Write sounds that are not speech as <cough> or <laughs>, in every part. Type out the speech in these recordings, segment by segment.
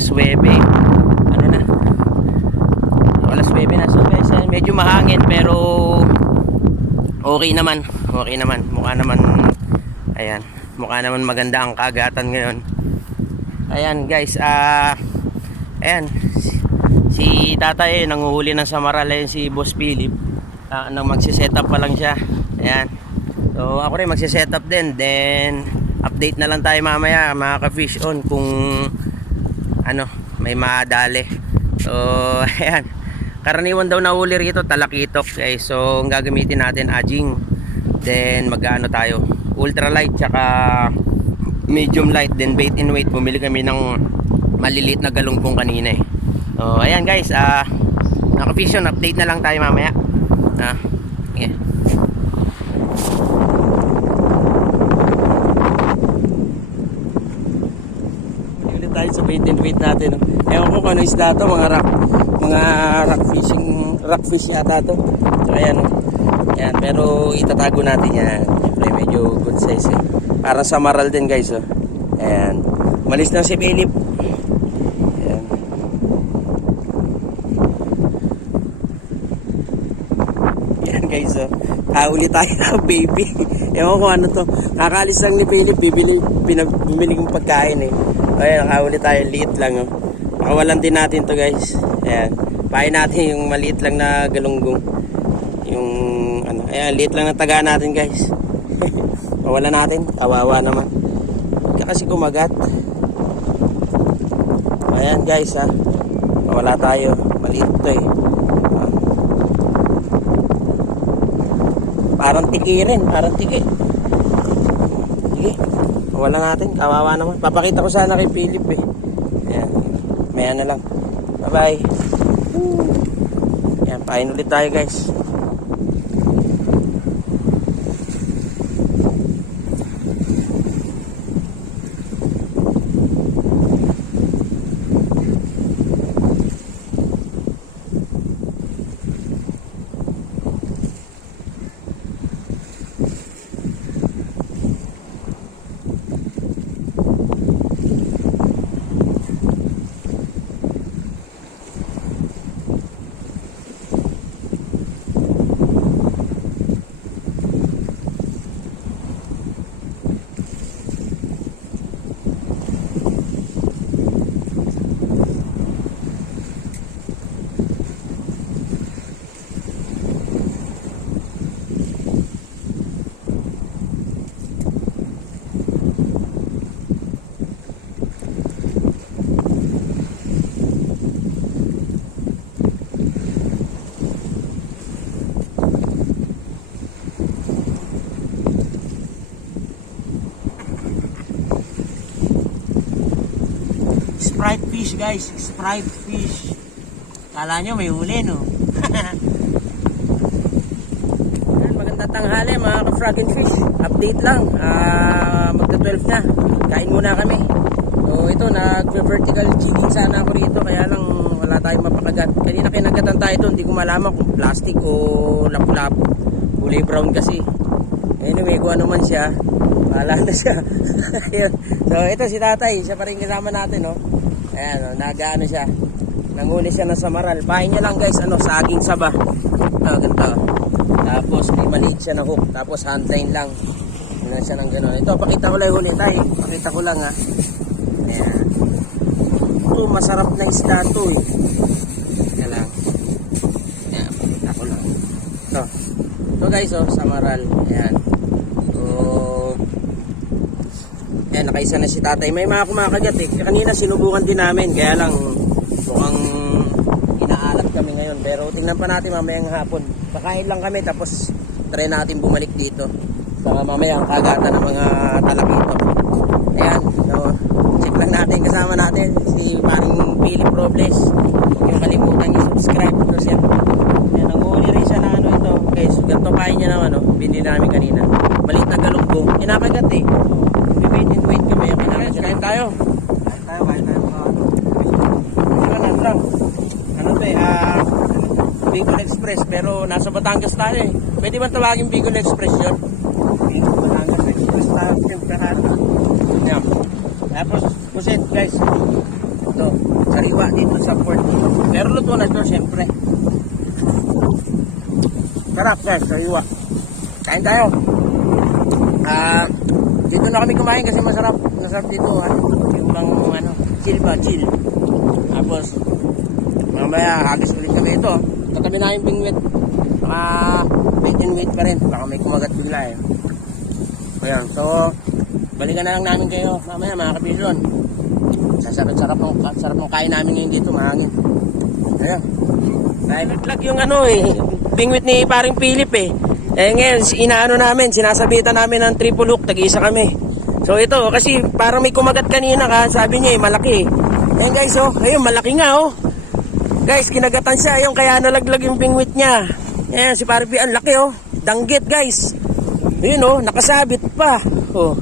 alas 9. Ano na? Alas 9 na. So, medyo mahangin pero okay naman. Okay naman. Mukha naman, ayan. Mukha naman maganda ang kagatan ngayon. Ayan, guys. Ah, ayan. Si, tatay, eh, nanguhuli ng samaral. Ayan si Boss Philip. Ah, nang magsiset up pa lang siya. Ayan. So, ako rin magsiset up din. Then, update na lang tayo mamaya, mga ka-fish on, kung ano, may madali. So, <laughs> ayan. Karaniwan daw na huli rito, talakitok. guys. So, ang gagamitin natin, ajing. Then, mag-ano tayo, ultralight, tsaka medium light. Then, bait in weight. Bumili kami ng maliliit na galunggong kanina eh. So, ayan guys, ah, mga ka-fish on, update na lang tayo mamaya. Ah, yeah. Tayo sa bait and weight natin. Ewan ko kung ano isda to, mga rock, mga rock fishing, rock fish yata to. So ayan? Ayan, pero itatago natin yan. Siyempre medyo good size eh. Parang sa maral din guys, oh. Ayan. Malis na si Philip. Ayan. Ayan guys, oh. Kahuli tayo ng baby. <laughs> Ewan ko ano to. Kakalis lang ni Philip, bibili, pinag, bumili kong pagkain eh. Ayan, nakahuli tayo, liit lang oh. Pakawalan din natin to guys. Ayan. Pahin natin yung maliit lang na galunggong. Yung ano, ayan, liit lang na taga natin guys. <laughs> Pawalan natin, kawawa naman. Ka kasi kumagat. Ayan guys ha. Pawala tayo. Maliit to eh. Ah. Parang tiki rin, parang tiki. Sige. Wala natin, kawawa naman. Papakita ko sana kay Philip eh. Ayan. Maya na lang. Bye-bye. Ayan, pain ulit tayo guys. Sprite fish guys, Sprite fish. Kala nyo may huli no? <laughs> Ayan, magandang tanghali mga ka-frog and fish. Update lang. Ah, magta 12 na. Kain muna kami. So ito, nag-vertical jigging sana ako rito. Kaya lang wala tayong mapakagat. Kanina kinagatan tayo ito. Hindi ko malaman kung plastic o lapu-lapu. Kulay brown kasi. Anyway, kung ano man siya, bahala na siya. <laughs> So ito si tatay. Siya pa rin kasama natin. No? Ayan, oh, nag-ano siya. Nanguli siya ng samaral. Pahin niya lang guys, ano, saging saba. Ito, ganito. Tapos may maliit siya na hook. Tapos handline lang. Lang siya ng gano'n. Ito, pakita ko lang yung huli tayo. Pakita ko lang ha. Ayan. Ito, masarap na isda to eh. Kaya lang. Ayan, pakita ko lang. Ito. Ito guys, oh, samaral. Ayan. So, Ayan, nakaisa na si tatay. May mga kumakagat eh. Kanina sinubukan din namin. Kaya lang mukhang inaalat kami ngayon. Pero tingnan pa natin mamayang hapon. Kakain lang kami tapos try natin bumalik dito. Saka mamaya ang kagatan ng mga talakito. Ayan. So, check lang natin. Kasama natin si paring Philip Robles. Huwag yung kalimutan yung subscribe. So, siyempre. Ayan, nanguhuli rin siya na ano ito. So ganito kain niya ng ano. Binili namin kanina. Maliit na galunggong. Kinakagat eh wait and wait kami. Yes, kain tayo. Kain tayo, kain tayo. Ano. Wala na, lang. Ano ba eh, ah, Bicol Express, pero nasa Batangas tayo eh. Pwede ba tawagin Bicol Express yun? Batangas Express tayo, simprahan. Yan. Tapos, kusit guys, ito, sariwa dito sa port. Pero luto na ito, siyempre. Sarap guys, sariwa. Kain tayo. Ah, uh, dito na kami kumain kasi masarap. Masarap dito. Ano, yung bang ano, chill ba, chill. Tapos, mamaya hagis ulit kami ito. Katabi na yung bingwit. Mga wait and wait pa rin. Baka may kumagat bigla eh. Ayan, so, balikan na lang namin kayo mamaya mga kabisyon. Sasarap-sarap ng, sarap ng kain namin ngayon dito, mahangin. Ayan. Dahil naglag yung ano eh, <laughs> bingwit ni paring Philip eh. Eh ngayon, inaano namin, sinasabitan namin ng triple hook, tag-isa kami. So ito, kasi parang may kumagat kanina ka, sabi niya eh, malaki eh. Ayan guys, oh, ayun, malaki nga oh. Guys, kinagatan siya, ayun, kaya nalaglag yung bingwit niya. Ayan, si Philip, ang laki oh. Danggit guys. Ayun oh, nakasabit pa. Oh.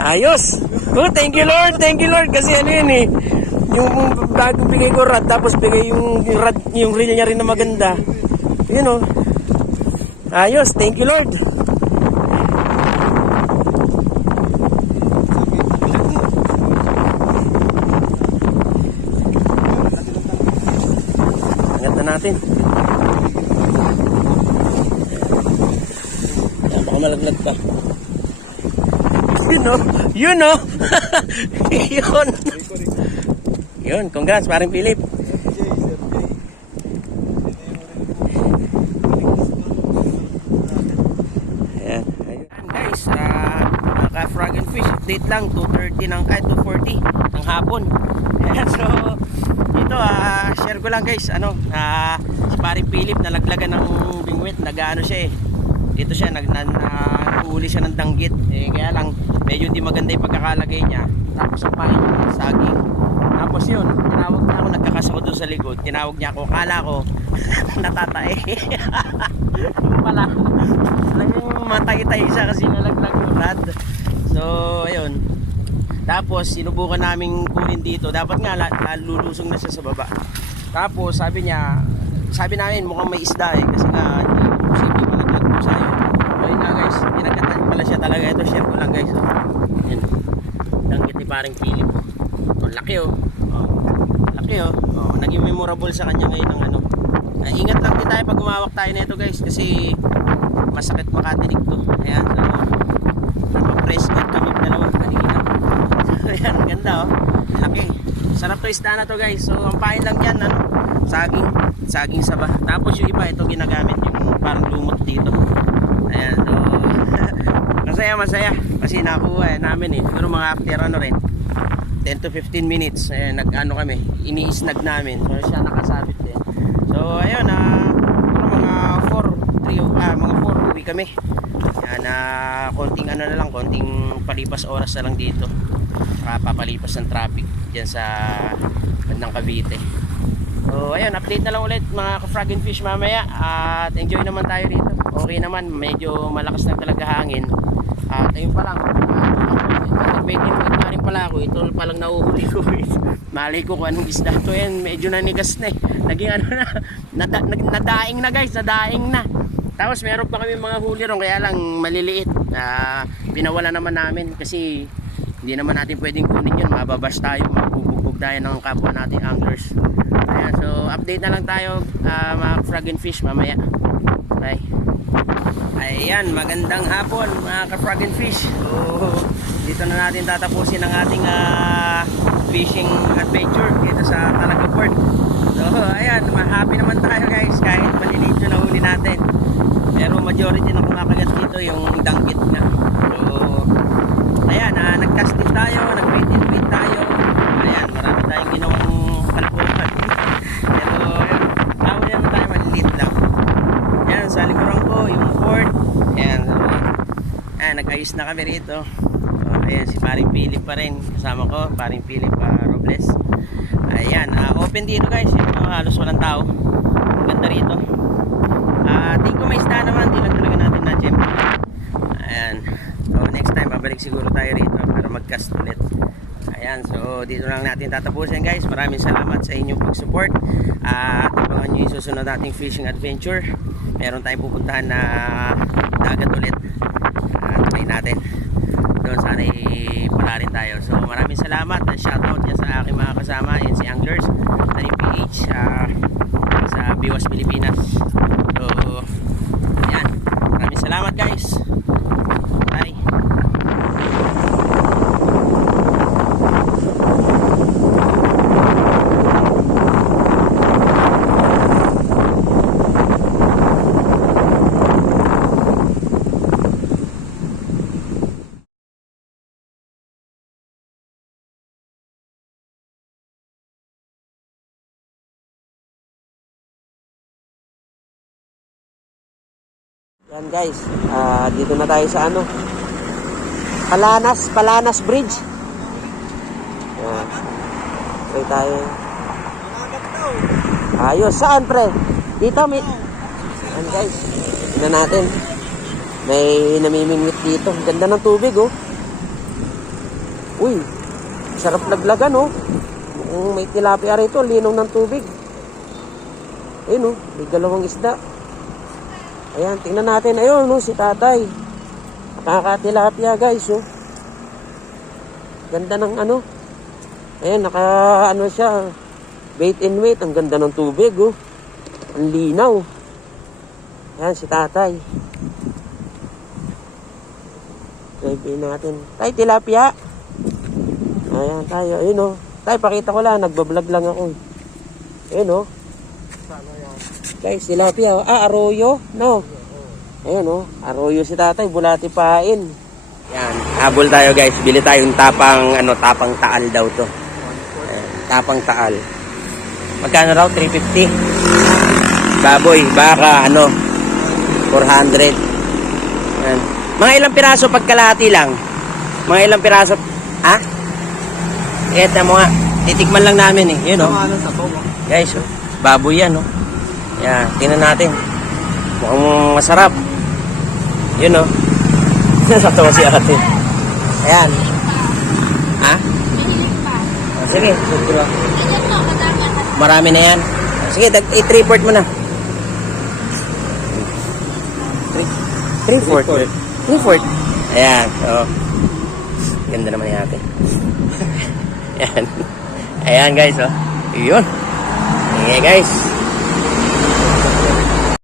Ayos. Oh, thank you Lord, thank you Lord. Kasi ano yun eh, yung bago bigay ko rad, tapos bigay yung, rad, yung reel niya rin na maganda. Yun oh. Ayos, thank you Lord. Ingat na natin. Yan, baka malaglag ka. Yun oh. Yun oh. Yun. Yun, congrats paring Philip. Ayan. Ayan. Guys, uh, mga frog and fish update lang 2:30 ng kahit 2:40 ng hapon. <laughs> So dito ah share ko lang guys, ano, ah si paring Philip nalaglagan ng bingwit, nagaano siya eh. Dito siya nag na, nahuhuli siya ng danggit. Eh kaya lang medyo hindi maganda 'yung pagkakalagay niya. Tapos ang pangit yung saging. Tapos yun, tinawag niya ako, nagkakas ako doon sa likod. Tinawag niya ako, kala ko, <laughs> natatae. <laughs> Pala, talagang matay-tay siya kasi nalaglag yung rad. So, ayun. Tapos, sinubukan namin kunin dito. Dapat nga, la- la- lulusong na siya sa baba. Tapos, sabi niya, sabi namin, mukhang may isda eh. Kasi nga, hindi ko posible malaglag po sa'yo. Ayun nga guys, pinagkatan pala siya talaga. Ito, share ko lang guys. Oh. Yun. Danggit ni paring Philip. Oh, laki oh. oh. Laki oh. oh. Naging memorable sa kanya ngayon ng ano. Ah, ingat lang din tayo pag umawak tayo nito guys kasi masakit makatinig to. Ayan, so kanina. So, ayan, ganda oh. Laki. Sarap to isda na to guys. So ang pain lang yan ano, saging, saging saba. Tapos yung iba ito ginagamit yung parang lumot dito. Ayan, so <laughs> masaya masaya kasi nakuha eh, namin eh. Pero mga after ano rin 10 to 15 minutes eh, nag ano kami ini-snag namin so siya nakasabit din so ayun ah mga 4 3 ah mga 4 uwi kami yan na konting ano na lang konting palipas oras na lang dito saka papalipas ng traffic dyan sa bandang Cavite so ayun update na lang ulit mga ka-frog and fish mamaya at enjoy naman tayo rito okay naman medyo malakas na talaga hangin at ayun pa lang Nagbekin na rin pala ako. Ito palang nahuhuli ko. <laughs> Malay ko kung anong isda to yan. Medyo nanigas na eh. Naging ano na. Nada, nadaing na guys. Nadaing na. Tapos meron pa kami mga huli ron. Kaya lang maliliit. Ah, pinawala naman namin. Kasi hindi naman natin pwedeng kunin yun. Mababash tayo. Mabubugbog tayo ng kapwa nating anglers. Ayan, so update na lang tayo ah, mga frog and fish mamaya. Bye. Ayan, magandang hapon mga ka-frog and fish. So, dito na natin tatapusin ang ating ah, fishing adventure dito sa Talaga Port. So, ayan, happy naman tayo guys kahit maliliit yung nahuli natin. Pero majority na kumakagat dito yung danggit nga. So, ayan, ah, nag-cast din tayo, nag-bait and bait tayo. Ayan, marami tayong ginawang kalpuhan. Pero, ayan, nahuli naman tayo maliliit lang. Yan, sa likuran ko, yung port. Yan. Ayan, nag-ayos na kami rito. So, ayan, si paring Philip pa rin. Kasama ko, paring Philip ah, Robles. Ayan, ah, open dito guys. Oh, halos walang tao. Ganda rito. Ah, tingin ko may isda naman. Di lang talaga natin na gem. Ayan. So, next time, babalik siguro tayo rito para mag-cast ulit. Ayan, so dito lang natin tatapusin guys. Maraming salamat sa inyong pag-support. At abangan nyo yung susunod nating fishing adventure. Meron tayong pupuntahan na dagat ulit. Natin. Doon sana pala rin tayo. So maraming salamat at shoutout niya sa aking mga kasama, yan si Anglers, sa PH, ah, sa Biwas Pilipinas. So, yan. Maraming salamat guys. Bye. Yan guys, ah, dito na tayo sa ano. Palanas, Palanas Bridge. Yan. Okay tayo. Ayos, saan pre? Dito, may... Yan guys, tignan natin. May namimingwit dito. Ganda ng tubig oh. Uy, sarap laglagan oh. Kung may tilapia rito, linaw ng tubig. Ayun oh, may dalawang isda. Ayan, tingnan natin. Ayun, no, si tatay. Nakakatilapia, guys, oh. Ganda ng ano. Ayan, naka, ano siya. Bait and wait. Ang ganda ng tubig, oh. Ang linaw. Ayan, si tatay. Sabihin natin. Tay, tilapia. Ayan, tayo. Ayun, oh. Tay, pakita ko lang. Nagbablog lang ako. Ayun, oh. Guys, tilapia. oh. Ah, arroyo. No. Ayun, oh. Arroyo si tatay. Bulati pain. Yan. Habol tayo, guys. Bili tayong tapang, ano, tapang taal daw to. Ayan, tapang taal. Magkano raw? 350. Baboy. Baka, ano, 400. Yan. Mga ilang piraso pagkalati lang? Mga ilang piraso? Ha? Eto mo nga. Titikman lang namin eh. Yun, oh. Guys, oh, baboy yan, oh. Yan, tingnan natin. Mukhang masarap. Yun, oh. <laughs> Nasaktawa si ate. Ayan. Ha? Oh, sige. Marami na yan. Sige, i-report mo na. 3-4. 3-4. Ayan. Oh. Ganda naman ni ate. <laughs> Ayan. Ayan guys, oh. Yun. Okay guys.